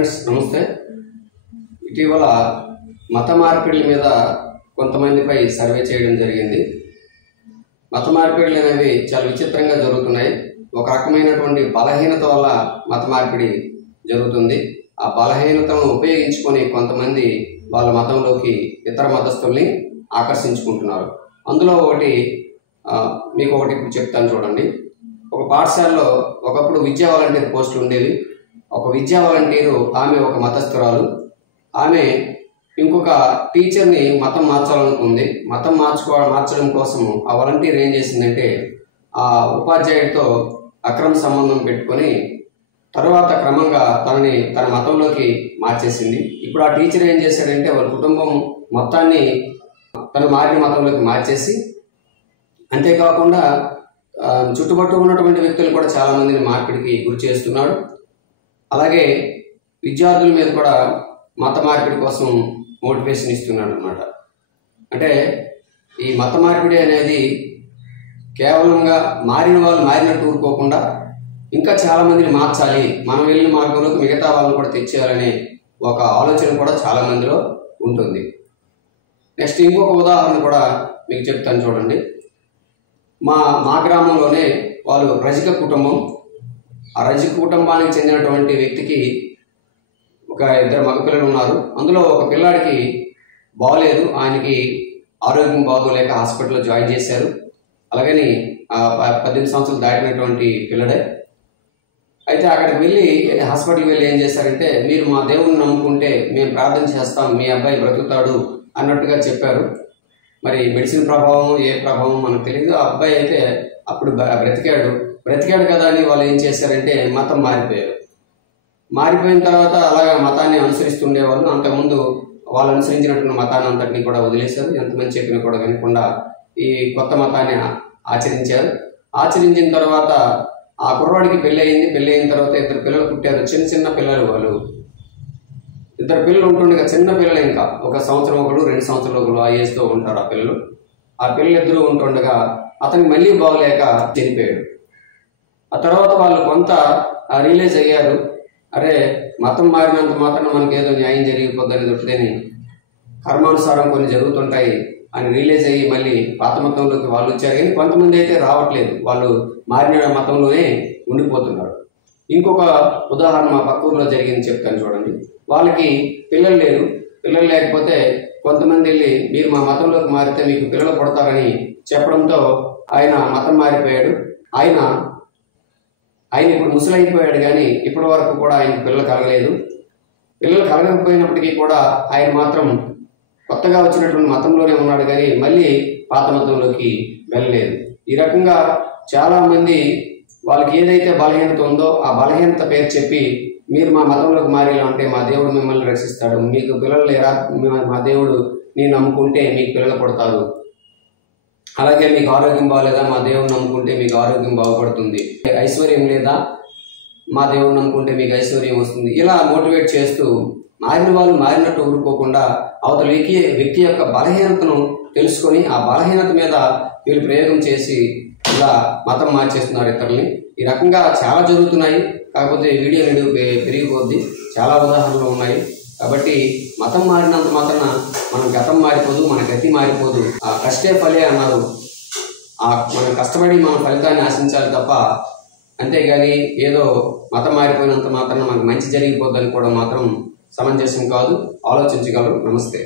Friends నమస్తే. ఇటీవల మత మార్పిడుల మీద కొంతమందిపై సర్వే చేయడం జరిగింది. మత మార్పిడులు అనేవి చాలా విచిత్రంగా జరుగుతున్నాయి. ఒక రకమైనటువంటి బలహీనత వల్ల మత మార్పిడి జరుగుతుంది. ఆ బలహీనతను ఉపయోగించుకొని కొంతమంది వాళ్ళ మతంలోకి ఇతర మతస్థుల్ని ఆకర్షించుకుంటున్నారు. అందులో మీకు ఒకటి ఇప్పుడు చెప్తాను చూడండి. ఒక పాఠశాలలో ఒకప్పుడు విద్యా వాలంటీర్ పోస్టులు ఉండేవి. ఒక విద్యా వాలంటీరు ఆమె ఒక మతస్థురాలు. ఆమె ఇంకొక టీచర్ని మతం మార్చాలనుకుంది. మతం మార్చడం కోసం ఆ వాలంటీర్ ఏం చేసిందంటే ఆ ఉపాధ్యాయుడితో అక్రమ సంబంధం పెట్టుకొని తర్వాత క్రమంగా తన మతంలోకి మార్చేసింది. ఇప్పుడు ఆ టీచర్ ఏం చేశాడంటే వాళ్ళ కుటుంబం మొత్తాన్ని తను మారిన మతంలోకి మార్చేసి, అంతేకాకుండా చుట్టుపక్కల ఉన్నటువంటి వ్యక్తులు కూడా చాలా మందిని మార్పిడికి గురి చేస్తున్నాడు. అలాగే విద్యార్థుల మీద కూడా మత మార్పిడి కోసం మోటివేషన్ ఇస్తున్నాడు అన్నమాట. అంటే ఈ మత మార్పిడి అనేది కేవలంగా మారిన వాళ్ళు మారినట్టు ఊరుకోకుండా ఇంకా చాలా మందిని మార్చాలి, మనం వెళ్ళిన మార్గంలోకి మిగతా వాళ్ళని కూడా తెచ్చేయాలనే ఒక ఆలోచన కూడా చాలా మందిలో ఉంటుంది. నెక్స్ట్ ఇంకొక ఉదాహరణ కూడా మీకు చెప్తాను చూడండి. మా గ్రామంలోనే వాళ్ళు రజిక కుటుంబం. ఆ రజిక కుటుంబానికి చెందినటువంటి వ్యక్తికి ఒక 2 మగపిల్లలు ఉన్నారు. అందులో ఒక పిల్లాడికి బాగలేదు, ఆయనకి ఆరోగ్యం బాగోలేక హాస్పిటల్లో జాయిన్ చేశారు. అలాగని 18 సంవత్సరాలు దాటినటువంటి పిల్లడే. అయితే అక్కడికి వెళ్ళి హాస్పిటల్కి వెళ్ళి ఏం చేశారంటే, మీరు మా దేవుని నమ్ముకుంటే మేము ప్రార్థన చేస్తాం, మీ అబ్బాయి బ్రతుకుతాడు అన్నట్టుగా చెప్పారు. మరి మెడిసిన్ ప్రభావం ఏ ప్రభావం మనకు తెలియదు. ఆ అబ్బాయి అయితే అప్పుడు బ్రతికాడు కదా అని వాళ్ళు ఏం చేశారంటే మతం మారిపోయిన తర్వాత అలాగా మతాన్ని అనుసరిస్తుండేవాళ్ళు. అంతకుముందు వాళ్ళు అనుసరించినటువంటి మతాన్ని అంతటినీ కూడా వదిలేశారు. ఎంతమంది చెప్పినా కూడా వినకుండా ఈ కొత్త మతాన్ని ఆచరించిన తర్వాత ఆ కుర్రాడికి పెళ్ళి అయిన తర్వాత 2 పిల్లలు పుట్టారు. చిన్న పిల్లలు. వాళ్ళు 2 పిల్లలు ఉంటుండగా చిన్న పిల్లలు, ఇంకా 1 సంవత్సరం ఒకడు 2 సంవత్సరాలు ఒకడు ఆ ఏజ్తో ఉంటారు ఆ పిల్లలు. ఆ పిల్లలిద్దరూ ఉంటుండగా అతనికి మళ్ళీ బాగోలేక చనిపోయాడు. ఆ తర్వాత వాళ్ళు కొంత రియలైజ్ అయ్యారు, అరే మతం మారినంత మాత్రం మనకి ఏదో న్యాయం జరిగిపోద్దని దొరికితేని కర్మానుసారం కొన్ని జరుగుతుంటాయి అని రియలైజ్ అయ్యి మళ్ళీ పాత మతంలోకి వాళ్ళు వచ్చారు. కానీ కొంతమంది అయితే రావట్లేదు, వాళ్ళు మారిన మతంలోనే ఉండిపోతున్నారు. ఇంకొక ఉదాహరణ మా పక్క ఊర్లో జరిగింది చెప్తాను చూడండి. వాళ్ళకి పిల్లలు లేరు. పిల్లలు లేకపోతే కొంతమంది వెళ్ళి మీరు మా మతంలోకి మారితే మీకు పిల్లలు పుడతారని చెప్పడంతో ఆయన మతం మారిపోయాడు. ఆయన ఇప్పుడు ముసలైపోయాడు, కానీ ఇప్పటి వరకు కూడా ఆయనకు పిల్లలు కలగలేదు. పిల్లలు కలగకపోయినప్పటికీ కూడా ఆయన మాత్రం కొత్తగా వచ్చినటువంటి మతంలోనే ఉన్నాడు, కానీ మళ్ళీ పాత మతంలోకి వెళ్ళలేదు. ఈ రకంగా చాలా మంది వాళ్ళకి ఏదైతే బలహీనత ఉందో ఆ బలహీనత పేరు చెప్పి మీరు మా మతంలోకి మారేలా అంటే మా దేవుడు మిమ్మల్ని రక్షిస్తాడు, మీకు పిల్లలు లేరా, మా దేవుడు నేను నమ్ముకుంటే మీకు పిల్లలు పుడతారు, అలాగే మీకు ఆరోగ్యం బాగలేదా, మా దేవుని నమ్ముకుంటే మీకు ఆరోగ్యం బాగుపడుతుంది, ఐశ్వర్యం లేదా, మా దేవుని నమ్ముకుంటే మీకు ఐశ్వర్యం వస్తుంది. ఇలా మోటివేట్ చేస్తూ మారిన వాళ్ళు మారినట్టు ఊరుకోకుండా అవతల వ్యక్తి యొక్క బలహీనతను తెలుసుకొని ఆ బలహీనత మీద వీళ్ళు ప్రయోగం చేసి ఇలా మతం మార్చేస్తున్నారు ఇతరుల్ని. ఈ రకంగా చాలా జరుగుతున్నాయి. కాకపోతే వీడియో పెరిగిపోద్ది, చాలా ఉదాహరణలు ఉన్నాయి. కాబట్టి మతం మారినంత మాత్రాన మన గతం మారిపోదు, మన గతి మారిపోదు. ఆ కష్టే ఫలే అన్నారు. మనం కష్టపడి మన ఫలితాన్ని ఆశించాలి తప్ప, అంతేగాని ఏదో మతం మారిపోయినంత మాత్రాన మనకు మంచి జరిగిపోద్దని కూడా మాత్రం సమంజసం కాదు. ఆలోచించగలరు. నమస్తే.